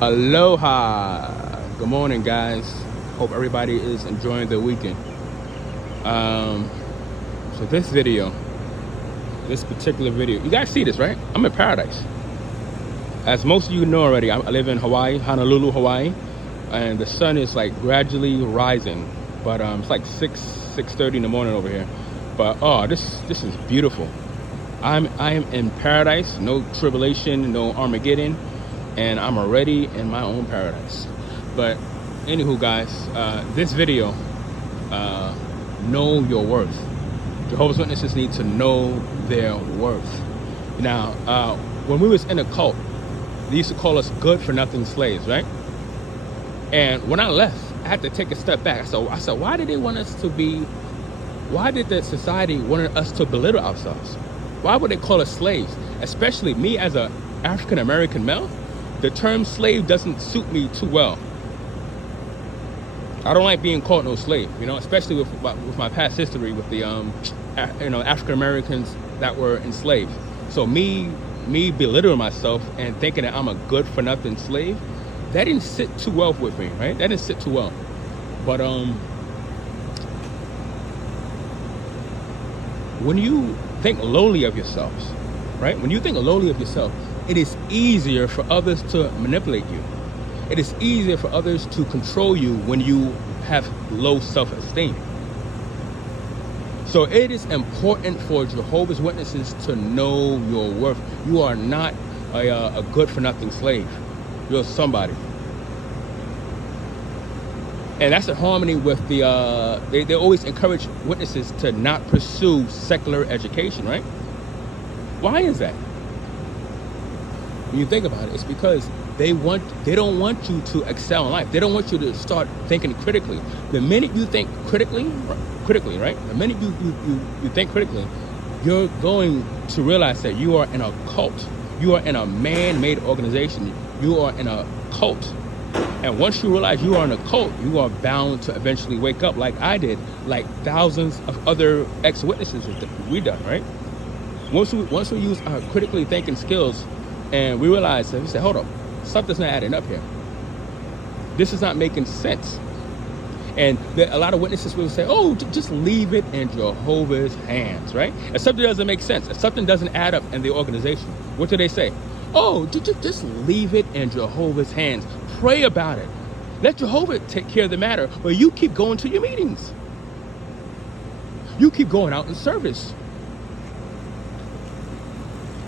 Aloha. Good morning, guys. Hope everybody is enjoying their weekend. So this particular video, you guys see this, right? I'm in paradise. As most of you know already, I live in Hawaii, Honolulu, Hawaii, and the sun is like gradually rising. But it's like 6:30 in the morning over here. But oh, this is beautiful. I am in paradise. No tribulation, no Armageddon. And I'm already in my own paradise. But anywho, guys, this video, know your worth. Jehovah's Witnesses need to know their worth. Now, when we was in a cult, they used to call us good for nothing slaves, right? And when I left, I had to take a step back. I said, why did the society want us to belittle ourselves? Why would they call us slaves? Especially me as a African American male. The term slave doesn't suit me too well. I don't like being called no slave, especially with my past history with the African Americans that were enslaved. So me belittling myself and thinking that I'm a good for nothing slave, that didn't sit too well with me, right? That didn't sit too well. But when you think lowly of yourselves, right? When you think lowly of yourself, it is easier for others to manipulate you. It is easier for others to control you when you have low self-esteem. So it is important for Jehovah's Witnesses to know your worth. You are not a good for nothing slave. You're somebody. And that's in harmony with the, they always encourage witnesses to not pursue secular education, right? Why is that? When you think about it, it's because they don't want you to excel in life. They don't want you to start thinking critically. The minute you think critically, right? The minute you think critically, you're going to realize that you are in a cult. You are in a man-made organization. You are in a cult. And once you realize you are in a cult, you are bound to eventually wake up like I did, like thousands of other ex-witnesses we done, right? Once we use our critically thinking skills, and we realize that we say, hold up, something's not adding up here. This is not making sense. And a lot of witnesses will say, oh, just leave it in Jehovah's hands, right? If something doesn't make sense, if something doesn't add up in the organization, what do they say? Oh, just leave it in Jehovah's hands. Pray about it. Let Jehovah take care of the matter, but you keep going to your meetings. You keep going out in service.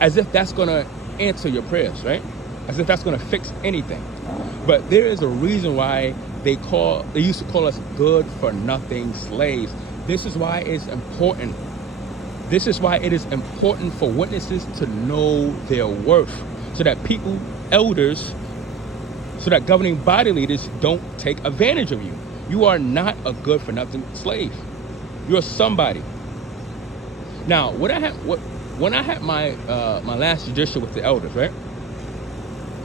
As if that's going to answer your prayers, right? As if that's going to fix anything. But there is a reason why they used to call us good for nothing slaves. This is why it's important. This is why it is important for witnesses to know their worth, so that people, elders, so that governing body leaders don't take advantage of you. You are not a good for nothing slave. You're somebody. Now, when I had my my last judicial with the elders, right?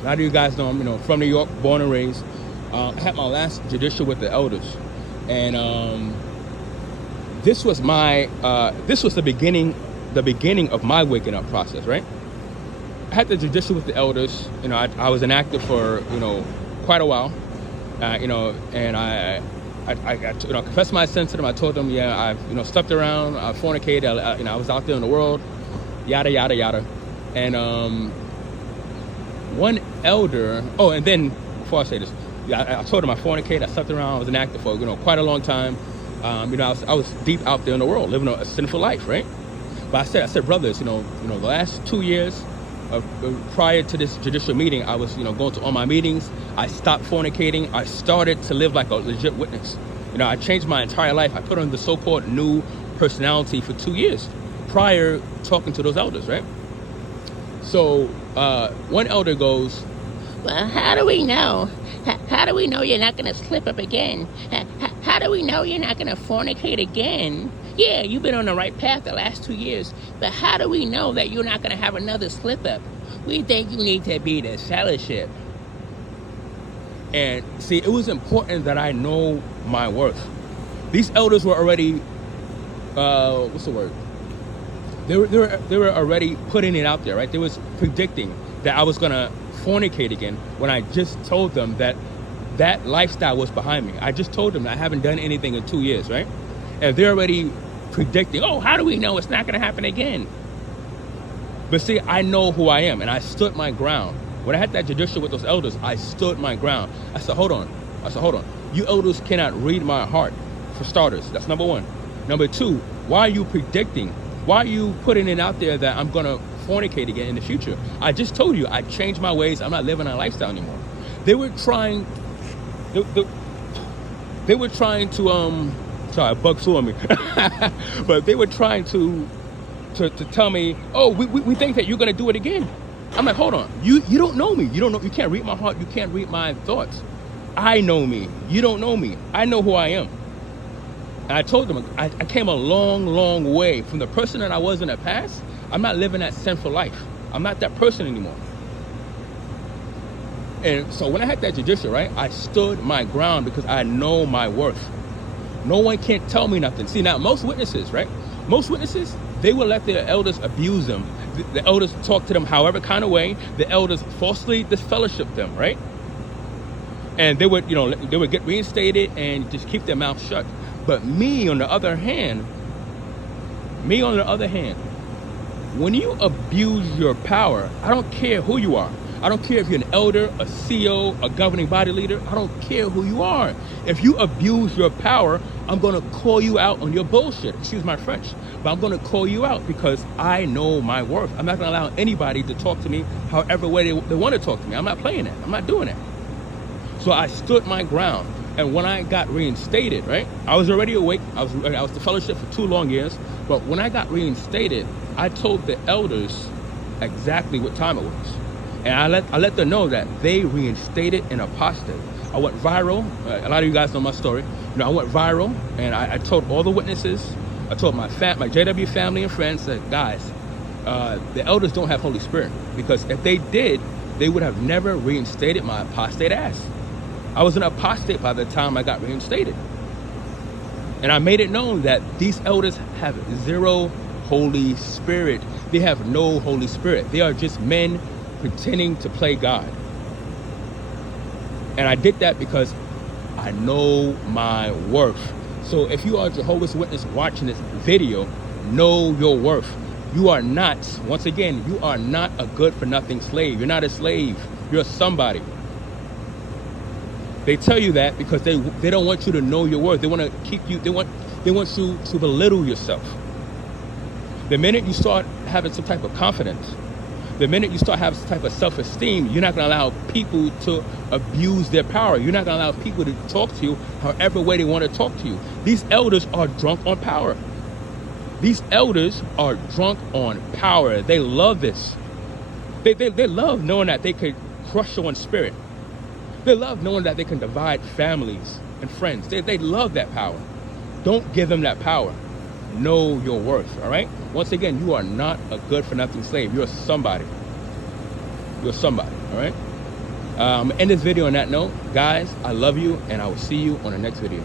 A lot of you guys know I'm from New York, born and raised. I had my last judicial with the elders, and this was the beginning of my waking up process, right? I had the judicial with the elders. I was inactive for quite a while, and I confessed my sins to them. I told them, yeah, I've slept around, I fornicated, I was out there in the world, yada yada yada. And one elder, and then before I say this, I told him I fornicated, I slept around, I was inactive for quite a long time. I was deep out there in the world, living a sinful life, right? But I said, brothers, the last 2 years prior to this judicial meeting, I was going to all my meetings. I stopped fornicating. I started to live like a legit witness. I changed my entire life. I put on the so-called new personality for 2 years prior talking to those elders, right? So one elder goes, well, how do we know? How do we know you're not going to slip up again? How do we know you're not going to fornicate again? Yeah, you've been on the right path the last 2 years, but how do we know that you're not going to have another slip up? We think you need to be the fellowship. And see, it was important that I know my worth. These elders were already, what's the word? They were already putting it out there, right? They was predicting that I was gonna fornicate again when I just told them that that lifestyle was behind me. I just told them that I haven't done anything in 2 years, right? And they're already predicting, oh, how do we know it's not going to happen again? But see, I know who I am, and I stood my ground. When I had that judicial with those elders, I stood my ground. I said, hold on. You elders cannot read my heart, for starters. That's number one. Number two, why are you predicting? Why are you putting it out there that I'm going to fornicate again in the future? I just told you, I changed my ways. I'm not living that lifestyle anymore. They were trying to, sorry, a bug flew on me. But they were trying to tell me, oh, we think that you're going to do it again. I'm like, hold on. You don't know me. You can't read my heart. You can't read my thoughts. I know me. You don't know me. I know who I am. And I told them, I came a long, long way from the person that I was in the past. I'm not living that sinful life. I'm not that person anymore. And so when I had that judicial, right, I stood my ground because I know my worth. No one can't tell me nothing. See, now most witnesses, right? Most witnesses, they will let their elders abuse them. The elders talk to them however kind of way. The elders falsely disfellowship them, right? And they would get reinstated and just keep their mouth shut. But me, on the other hand, when you abuse your power, I don't care who you are. I don't care if you're an elder, a CEO, a governing body leader. I don't care who you are. If you abuse your power, I'm going to call you out on your bullshit. Excuse my French. But I'm going to call you out because I know my worth. I'm not going to allow anybody to talk to me however way they want to talk to me. I'm not playing that. I'm not doing that. So I stood my ground. And when I got reinstated, right, I was already awake. I was the fellowship for 2 long years. But when I got reinstated, I told the elders exactly what time it was. And I let them know that they reinstated an apostate. I went viral. A lot of you guys know my story. I went viral, and I told all the witnesses. I told my JW family and friends that, guys, the elders don't have Holy Spirit. Because if they did, they would have never reinstated my apostate ass. I was an apostate by the time I got reinstated. And I made it known that these elders have zero Holy Spirit. They have no Holy Spirit. They are just men pretending to play God. And I did that because I know my worth. So if you are a Jehovah's Witness watching this video, know your worth. You are not, once again, you are not a good-for-nothing slave. You're not a slave. You're somebody. They tell you that because they don't want you to know your worth. They want to keep you, they want you to belittle yourself. The minute you start having some type of confidence, the minute you start having some type of self-esteem, you're not going to allow people to abuse their power. You're not going to allow people to talk to you however way they want to talk to you. These elders are drunk on power. These elders are drunk on power. They love this. They love knowing that they could crush someone's spirit. They love knowing that they can divide families and friends. They love that power. Don't give them that power. Know your worth, all right? Once again, you are not a good-for-nothing slave. You're somebody. You're somebody, all right? End this video on that note. Guys, I love you, and I will see you on the next video.